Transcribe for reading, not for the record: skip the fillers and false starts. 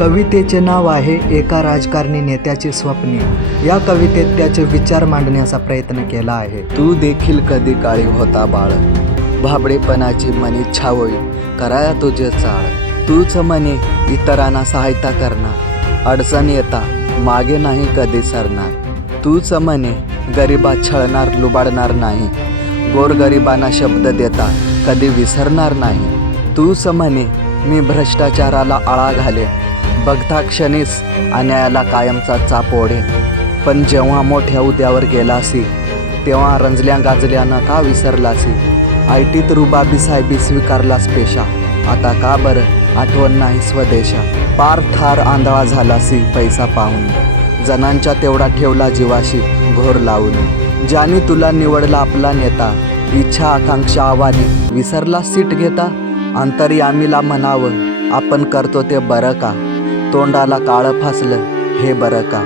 कवितेचे नाव आहे एका राजकारणी नेत्याचे स्वप्ने। या कवितेत त्याचे विचार मांडण्याचा प्रयत्न केला आहे। तू देखील कधी काळी होता बाळ, भाबडेपणाची मनी छावळी कराया तुझे चाळ। तूच मने इतरांना सहायता करणार, अडचण येता मागे नाही कधी सरणार। तूच मने गरिबा छळणार लुबाडणार नाही, गोरगरिबांना शब्द देता कधी विसरणार नाही। तूच म्हणे मी भ्रष्टाचाराला आळा घाले, बघता क्षणीच अन्यायाला कायमचा चाप ओढे। पण जेव्हा मोठ्या उद्यावर गेलासी, तेव्हा रंजल्या गाजल्यानं का विसरलासी। आयटीत रुबाबी साहेबी स्वीकारलास पेशा, आता का बरं आठवण नाही स्वदेशा। पार थार आंधळा झालासी पैसा पाहून, जणांच्या तेवढा ठेवला जीवाशी घोर लावून। ज्याने तुला निवडला आपला नेता, इच्छा आकांक्षा आव्हाने विसरला सीट घेता। अंतर्यामीला म्हणावं आपण करतो ते बरं का, तोंडाला काळं फासलं हे बरं का।